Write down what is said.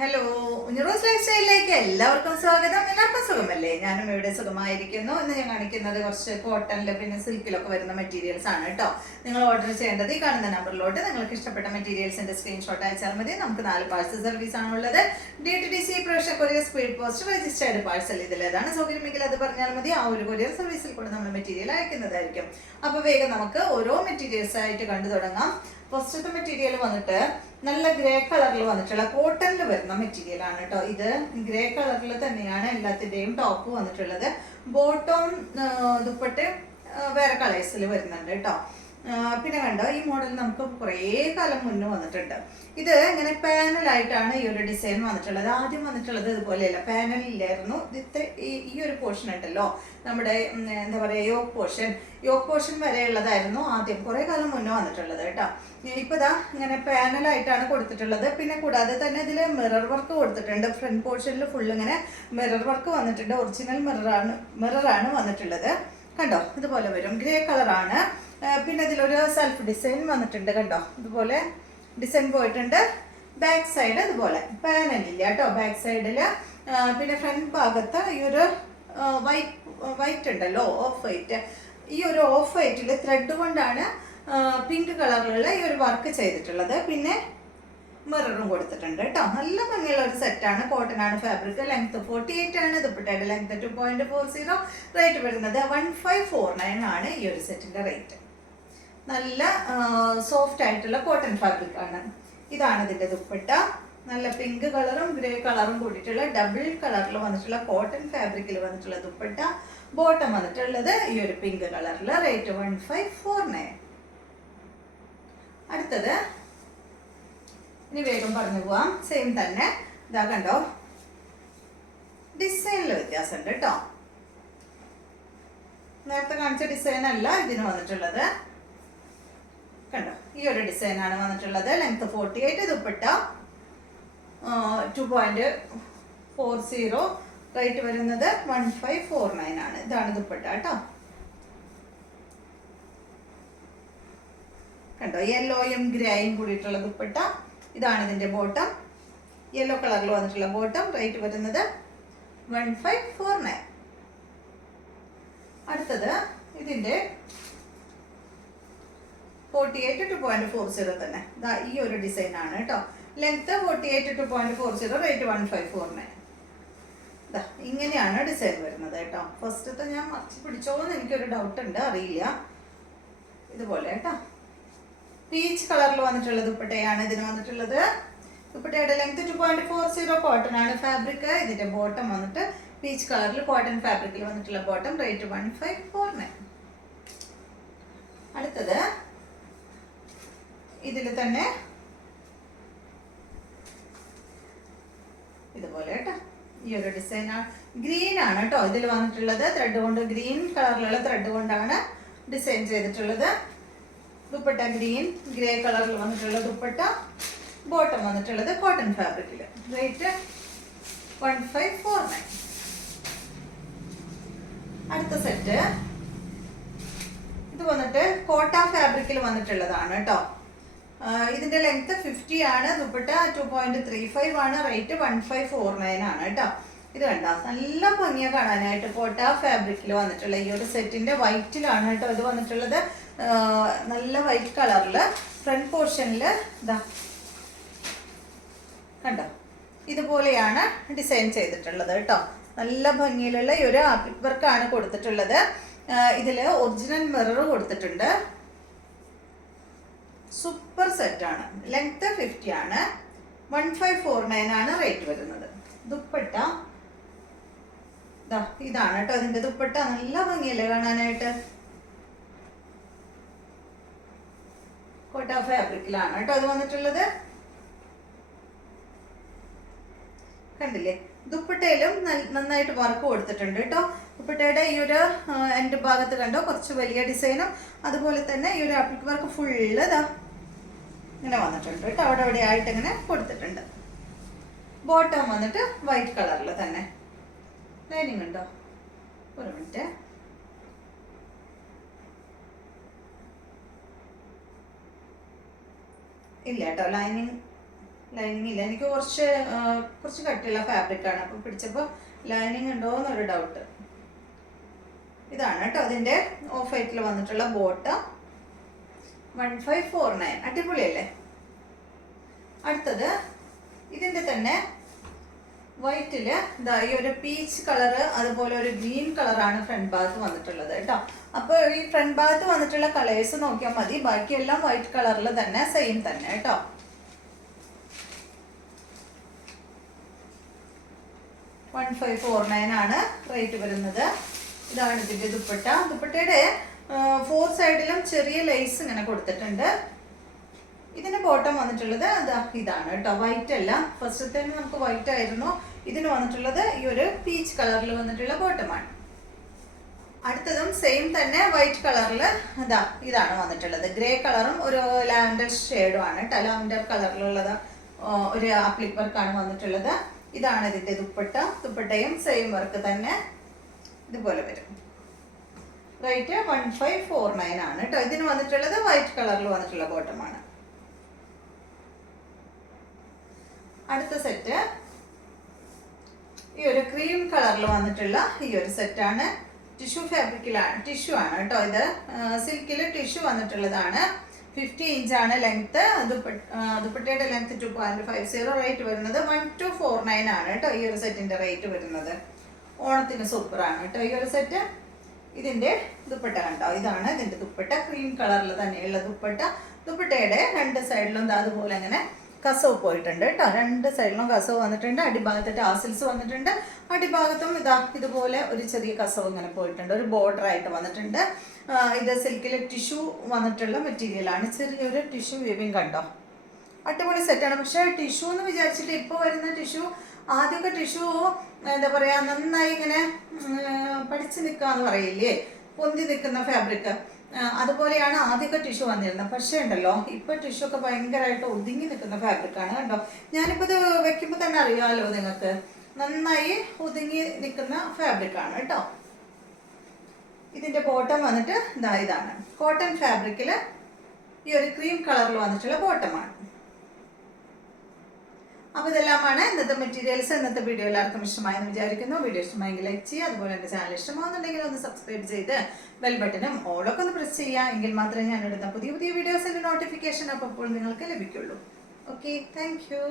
Hello, ഉഞ്ഞറോസ് life സ്റ്റൈലിലേക്ക് എല്ലാവർക്കും സ്വാഗതം. എല്ലാവർക്കും സുഖമല്ലേ? ഞാനും ഇവിടെ സുഖമായിരിക്കുന്നു. ഇന്ന് ഞാൻ കാണിക്കുന്നത് കുറച്ച് കോട്ടണിൽ പിന്നെ സിൽക്കിലൊക്കെ വരുന്ന മെറ്റീരിയൽസ് ആണ് കേട്ടോ. നിങ്ങൾ ഓർഡർ ചെയ്യേണ്ടത് ഈ കാണുന്ന നമ്പറിലോട്ട് നിങ്ങൾക്ക് ഇഷ്ടപ്പെട്ട മെറ്റീരിയൽസിന്റെ സ്ക്രീൻഷോട്ട് അയച്ചാൽ മതി. നമുക്ക് 4 പാഴ്സൽ സർവീസ് ആണുള്ളത്. DTDC professional courier, speed post, registered parcel. ഇതിലേതാണ് സൗകര്യമെങ്കിൽ അത് പറഞ്ഞാൽ മതി. ആ ഒരു കൊറിയർ സർവീസിൽ കൂടെ നമ്മൾ മെറ്റീരിയൽ അയക്കുന്നതായിരിക്കും. അപ്പോൾ വേഗം നമുക്ക് ഓരോ മെറ്റീരിയൽസ് ആയിട്ട് കണ്ടു തുടങ്ങാം. ഫസ്റ്റത്തെ മെറ്റീരിയൽ വന്നിട്ട് നല്ല ഗ്രേ കളറിൽ വന്നിട്ടുള്ള കോട്ടണിൽ വരുന്ന മെറ്റീരിയൽ ആണ് കേട്ടോ. ഇത് ഗ്രേ കളറിൽ തന്നെയാണ് എല്ലാത്തിൻ്റെയും ടോപ്പ് വന്നിട്ടുള്ളത്. ബോട്ടം ദുപ്പട്ട വേറെ കളേഴ്സിൽ വരുന്നുണ്ട് കേട്ടോ. പിന്നെ കണ്ടോ, ഈ മോഡൽ നമുക്ക് കുറേ കാലം മുന്നേ വന്നിട്ടുണ്ട്. ഇത് ഇങ്ങനെ പാനലായിട്ടാണ് ഈ ഒരു ഡിസൈൻ വന്നിട്ടുള്ളത്. ആദ്യം വന്നിട്ടുള്ളത് ഇതുപോലെയല്ല, പാനലില്ലായിരുന്നു. ഇത് ഈ ഒരു പോർഷൻ ഉണ്ടല്ലോ, നമ്മുടെ എന്താ പറയുക, യോക്ക് പോർഷൻ വരെയുള്ളതായിരുന്നു ആദ്യം കുറേ കാലം മുന്നേ വന്നിട്ടുള്ളത് കേട്ടോ. ഇപ്പൊ ഇതാ ഇങ്ങനെ പാനലായിട്ടാണ് കൊടുത്തിട്ടുള്ളത്. പിന്നെ കൂടാതെ തന്നെ ഇതിൽ മിറർ വർക്ക് കൊടുത്തിട്ടുണ്ട്. ഫ്രണ്ട് പോർഷനിൽ ഫുൾ ഇങ്ങനെ മിറർ വർക്ക് വന്നിട്ടുണ്ട്. ഒറിജിനൽ മിററാണ് വന്നിട്ടുള്ളത്. കണ്ടോ, ഇതുപോലെ വരും. ഗ്രേ കളറാണ്. പിന്നെ ഇതിലൊരു സെൽഫ് ഡിസൈൻ വന്നിട്ടുണ്ട്. കണ്ടോ, ഇതുപോലെ ഡിസൈൻ പോയിട്ടുണ്ട്. ബാക്ക് സൈഡ് ഇതുപോലെ പാനലില്ല കേട്ടോ ബാക്ക് സൈഡിൽ. പിന്നെ ഫ്രണ്ട് ഭാഗത്ത് ഈ ഒരു വൈറ്റ് ഉണ്ടല്ലോ, ഓഫ് വൈറ്റ്. ഈ ഒരു ഓഫ് വൈറ്റിൽ ത്രെഡ് കൊണ്ടാണ് പിങ്ക് കളറിലുള്ള ഈ ഒരു വർക്ക് ചെയ്തിട്ടുള്ളത്. പിന്നെ മിററും കൊടുത്തിട്ടുണ്ട് കേട്ടോ. നല്ല ഭംഗിയുള്ള ഒരു സെറ്റാണ്. കോട്ടൺ ആണ് ഫാബ്രിക്. ലെങ്ത് 48 ആണ്. ദുപ്പട്ടയുടെ ലെങ്ത് 2.40. റേറ്റ് വരുന്നത് 1549 ആണ് ഈ ഒരു സെറ്റിന്റെ റേറ്റ്. നല്ല സോഫ്റ്റ് ആയിട്ടുള്ള കോട്ടൺ ഫാബ്രിക് ആണ്. ഇതാണ് ഇതിന്റെ ദുപ്പട്ട. നല്ല പിങ്ക് കളറും ഗ്രേ കളറും കൂടിയിട്ടുള്ള ഡബിൾ കളറിൽ വന്നിട്ടുള്ള കോട്ടൺ ഫാബ്രിക്കിൽ വന്നിട്ടുള്ള ദുപ്പട്ട. ബോട്ടം വന്നിട്ടുള്ളത് ഈ ഒരു പിങ്ക് കളറിൽ. റേറ്റ് 1549. അടുത്തത് ഇനി വേഗം പറഞ്ഞു പോവാം. സെയിം തന്നെ. ഇതാ കണ്ടോ, ഡിസൈനിൽ വ്യത്യാസമുണ്ട് കേട്ടോ. നേരത്തെ കാണിച്ച ഡിസൈൻ അല്ല ഇതിന് വന്നിട്ടുള്ളത്. കണ്ടോ, ഈ ഒരു ഡിസൈനാണ് വന്നിട്ടുള്ളത്. ലെങ്ത് 48. ദുപ്പട്ട 2.40. റേറ്റ് വരുന്നത് 1549 ആണ്. ഇതാണ് ദുപ്പട്ട കേട്ടോ. കണ്ടോ, യെല്ലോയും ഗ്രേയും കൂടിയിട്ടുള്ള ദുപ്പട്ട. ഇതാണ് ഇതിന്റെ ബോട്ടം. യെല്ലോ കളറിൽ വന്നിട്ടുള്ള ബോട്ടം. റേറ്റ് വരുന്നത് 1549. അടുത്തത് ഇതിന്റെ 48 2.40 തന്നെ. ഈ ഒരു ഡിസൈൻ ആണ് കേട്ടോ. ലെങ്ത് 48 2.40. റേറ്റ് 1549. ഇങ്ങനെയാണ് ഡിസൈൻ വരുന്നത് കേട്ടോ. ഫസ്റ്റത്തെ ഞാൻ മറിച്ച് പിടിച്ചോന്ന് എനിക്കൊരു ഡൗട്ട് ഉണ്ട്, അറിയില്ല. ഇതുപോലെ കേട്ടോ. പീച്ച് കളറിൽ വന്നിട്ടുള്ള ദുപ്പട്ടയാണ് ഇതിന് വന്നിട്ടുള്ളത്. ദുപ്പട്ടയുടെ ലെങ്ത് 2.40. കോട്ടൺ ആണ് ഫാബ്രിക്. ഇതിന്റെ ബോട്ടം വന്നിട്ട് പീച്ച് കളറിൽ കോട്ടൺ ഫാബ്രിക്കിൽ വന്നിട്ടുള്ള ബോട്ടം. റേറ്റ് 1549. അടുത്തത് ഇതിൽ തന്നെ ഇതുപോലെ കേട്ടോ. ഈ ഒരു ഡിസൈൻ ഗ്രീൻ ആണ് കേട്ടോ ഇതിൽ വന്നിട്ടുള്ളത്. ത്രെഡ് കൊണ്ട്, ഗ്രീൻ കളറിലുള്ള ത്രെഡ് കൊണ്ടാണ് ഡിസൈൻ ചെയ്തിട്ടുള്ളത്. ദുപ്പട്ട ഗ്രീൻ ഗ്രേ കളറിൽ വന്നിട്ടുള്ള ദുപ്പട്ട. ബോട്ടം വന്നിട്ടുള്ളത് കോട്ടൺ ഫാബ്രിക്കിൽ. റേറ്റ് 1549. അടുത്ത സെറ്റ് ഇത് വന്നിട്ട് കോട്ട ഫാബ്രിക്കിൽ വന്നിട്ടുള്ളതാണ് കേട്ടോ. ഇതിന്റെ ലെങ്ത് 50 ആണ്. ദുപ്പട്ട 2.35 ആണ്. റേറ്റ് 1549 ആണ് കേട്ടോ. ഇത് കണ്ട, നല്ല ഭംഗിയാണ് കാണാനായിട്ട്. കോട്ട ഫാബ്രിക്കിൽ വന്നിട്ടുള്ള ഈ ഒരു സെറ്റിന്റെ വൈറ്റിലാണ് കേട്ടോ ഇത് വന്നിട്ടുള്ളത്. നല്ല വൈറ്റ് കളറില് ഫ്രണ്ട് പോർഷനില് ഇതാ കണ്ടോ, ഇതുപോലെയാണ് ഡിസൈൻ ചെയ്തിട്ടുള്ളത് കേട്ടോ. നല്ല ഭംഗിയിലുള്ള ഈ ഒരു ആപ്ലിക് വർക്കാണ് കൊടുത്തിട്ടുള്ളത്. ഇതില് ഒറിജിനൽ മിറർ കൊടുത്തിട്ടുണ്ട്. സൂപ്പർ സെറ്റാണ്. ലെങ്ത് 50 ആണ്. 1549 ആണ് റേറ്റ് വരുന്നത്. ദുപ്പട്ട ഇതാണ് കേട്ടോ ഇതിന്റെ ദുപ്പട്ട. നല്ല ഭംഗിയല്ലേ കാണാനായിട്ട്. കോട്ട ഫാബ്രിക്കിലാണ് കേട്ടോ അത് വന്നിട്ടുള്ളത്. കണ്ടില്ലേ, ദുപ്പട്ടയിലും നന്നായിട്ട് വർക്ക് കൊടുത്തിട്ടുണ്ട് കേട്ടോ. ദുപ്പട്ടയുടെ ഈ ഒരു എൻഡ് ഭാഗത്ത് കണ്ടോ കുറച്ച് വലിയ ഡിസൈനും അതുപോലെ തന്നെ ഈ ഒരു ആപ്ലിക് വർക്ക് ഫുള്ള് ഇങ്ങനെ വന്നിട്ടുണ്ട് കേട്ടോ. അവിടെ അവിടെ ആയിട്ട് ഇങ്ങനെ കൊടുത്തിട്ടുണ്ട്. ബോട്ടം വന്നിട്ട് വൈറ്റ് കളറിൽ തന്നെ. ലൈനിങ് ഉണ്ടോ? ഒരു മിനിറ്റ്. ഇല്ല കേട്ടോ, ലൈനിങ് ലൈനിങ് ഇല്ല, എനിക്ക് കുറച്ച് കട്ടിയുള്ള ഫാബ്രിക്കാണ്, അപ്പോൾ പിടിച്ചപ്പോൾ ലൈനിങ് ഉണ്ടോ എന്നൊരു ഡൗട്ട്. ഇതാണ് കേട്ടോ അതിൻ്റെ ഓഫ് വൈറ്റിൽ വന്നിട്ടുള്ള ബോട്ടം. 1549. അടിപൊളിയല്ലേ? അടുത്തത് ഇതിൻ്റെ തന്നെ വൈറ്റില് ഈ ഒരു പീച്ച് കളറ് അതുപോലെ ഒരു ഗ്രീൻ കളറാണ് ഫ്രണ്ട് ഭാഗത്ത് വന്നിട്ടുള്ളത് കേട്ടോ. അപ്പോൾ ഈ ഫ്രണ്ട് ഭാഗത്ത് വന്നിട്ടുള്ള കളേഴ്സ് നോക്കിയാൽ മതി, ബാക്കിയെല്ലാം വൈറ്റ് കളറിൽ തന്നെ സെയിം തന്നെ കേട്ടോ. 1549 ആണ് റേറ്റ് വരുന്നത്. ഇതാണ് ഇതിൻ്റെ ദുപ്പട്ട. ദുപ്പട്ടയുടെ 4 സൈഡിലും ചെറിയ ലേസ് ഇങ്ങനെ കൊടുത്തിട്ടുണ്ട്. ഇതിന് ബോട്ടം വന്നിട്ടുള്ളത് ഇതാണ് കേട്ടോ, വൈറ്റ് അല്ല. ഫസ്റ്റത്തെ നമുക്ക് വൈറ്റ് ആയിരുന്നു, ഇതിന് വന്നിട്ടുള്ളത് ഈ ഒരു പീച്ച് കളറിൽ വന്നിട്ടുള്ള ബോട്ടമാണ്. അടുത്തതും സെയിം തന്നെ വൈറ്റ് കളറിൽ ഇതാണ് വന്നിട്ടുള്ളത്. ഗ്രേ കളറും ഒരു ലാവൻഡർ ഷെയ്ഡും ആണ് കേട്ടോ. ലാവൻഡർ കളറിലുള്ളത് ഒരു ആപ്ലിക് വർക്കാണ് വന്നിട്ടുള്ളത്. ഇതാണ് ഇതിൻ്റെ ദുപ്പട്ട. ദുപ്പട്ടയും സെയിം വർക്ക് തന്നെ ഇതുപോലെ വരും. റേറ്റ് 1549 ആണ് കേട്ടോ. ഇതിന് വന്നിട്ടുള്ളത് വൈറ്റ് കളറിൽ വന്നിട്ടുള്ള ബോട്ടമാണ്. അടുത്ത സെറ്റ് ഈ ഒരു ക്രീം കളറിൽ വന്നിട്ടുള്ള ഈ ഒരു സെറ്റാണ്. ടിഷ്യൂ ഫാബ്രിക്കിലാണ്, ടിഷ്യൂ ആണ് കേട്ടോ. ഇത് സിൽക്കിൽ ടിഷ്യൂ വന്നിട്ടുള്ളതാണ്. 50 ഇഞ്ചാണ് ലെങ്ത്ത്. ദുപ്പട്ടയുടെ ലെങ്ത്ത് 2.50. റേറ്റ് വരുന്നത് 1249 ആണ് കേട്ടോ ഈ ഒരു സെറ്റിന്റെ റേറ്റ് വരുന്നത്. ഓണത്തിന് സൂപ്പറാണ് കേട്ടോ ഈ ഒരു സെറ്റ്. ഇതിന്റെ ദുപ്പട്ട കണ്ടോ, ഇതാണ് ഇതിന്റെ ദുപ്പട്ട. ക്രീം കളറിൽ തന്നെയുള്ള ദുപ്പട്ട. ദുപ്പട്ടയുടെ രണ്ട് സൈഡിലും അതുപോലെ അങ്ങനെ കസവ് പോയിട്ടുണ്ട് കേട്ടോ. രണ്ട് സൈഡിലും കസവ് വന്നിട്ടുണ്ട്. അടിഭാഗത്ത് ടാസിൽസ് വന്നിട്ടുണ്ട്. അടിഭാഗത്തും ഇതുപോലെ ഒരു ചെറിയ കസവ് ഇങ്ങനെ പോയിട്ടുണ്ട്. ഒരു ബോർഡർ ആയിട്ട് വന്നിട്ടുണ്ട്. ഇത് സിൽക്കിൽ ടിഷ്യൂ വന്നിട്ടുള്ള മെറ്റീരിയലാണ്. ചെറിയൊരു ടിഷ്യൂ വീവിങ് കണ്ടോ, അടിപൊളി സെറ്റാണ്. പക്ഷേ ടിഷ്യൂ എന്ന് വിചാരിച്ചിട്ട് ഇപ്പോൾ വരുന്ന ടിഷ്യൂ, ആദ്യമൊക്കെ ടിഷ്യൂ എന്താ പറയുക, നന്നായി ഇങ്ങനെ പഠിച്ച് നിൽക്കാന്ന് പറയില്ലേ, പൊന്തി നിൽക്കുന്ന ഫാബ്രിക്, അതുപോലെയാണ് ആദ്യമൊക്കെ ടിഷ്യൂ വന്നിരുന്നത്. പക്ഷേ ഉണ്ടല്ലോ ഇപ്പൊ ടിഷ്യൂ ഒക്കെ ഭയങ്കരമായിട്ട് ഒതുങ്ങി നിൽക്കുന്ന ഫാബ്രിക്കാണ് കണ്ടോ. ഞാനിപ്പോൾ ഇത് വെക്കുമ്പോൾ തന്നെ അറിയാമല്ലോ നിങ്ങൾക്ക്, നന്നായി ഒതുങ്ങി നിൽക്കുന്ന ഫാബ്രിക്കാണ് കേട്ടോ. ഇതിന്റെ ബോട്ടം വന്നിട്ട് ഇതാണ് കോട്ടൺ ഫാബ്രിക്കിൽ ഈ ഒരു ക്രീം കളറിൽ വന്നിട്ടുള്ള ബോട്ടമാണ്. അപ്പോൾ ഇതെല്ലാമാണ് ഇന്നത്തെ മെറ്റീരിയൽസ്. ഇന്നത്തെ വീഡിയോ എല്ലാവർക്കും ഇഷ്ടമായെന്ന് വിചാരിക്കുന്നു. വീഡിയോ ഇഷ്ടമായെങ്കിൽ ലൈക്ക് ചെയ്യുക. അതുപോലെ എൻ്റെ ചാനൽ ഇഷ്ടമാകുന്നുണ്ടെങ്കിൽ ഒന്ന് സബ്സ്ക്രൈബ് ചെയ്ത് ബെൽ ബട്ടനും ഓളൊക്കെ ഒന്ന് പ്രസ് ചെയ്യുക. എങ്കിൽ മാത്രമേ ഞാൻ ഇടുന്ന പുതിയ വീഡിയോസിൻ്റെ നോട്ടിഫിക്കേഷൻ അപ്പോൾ നിങ്ങൾക്ക് ലഭിക്കുള്ളൂ. Okay, thank you.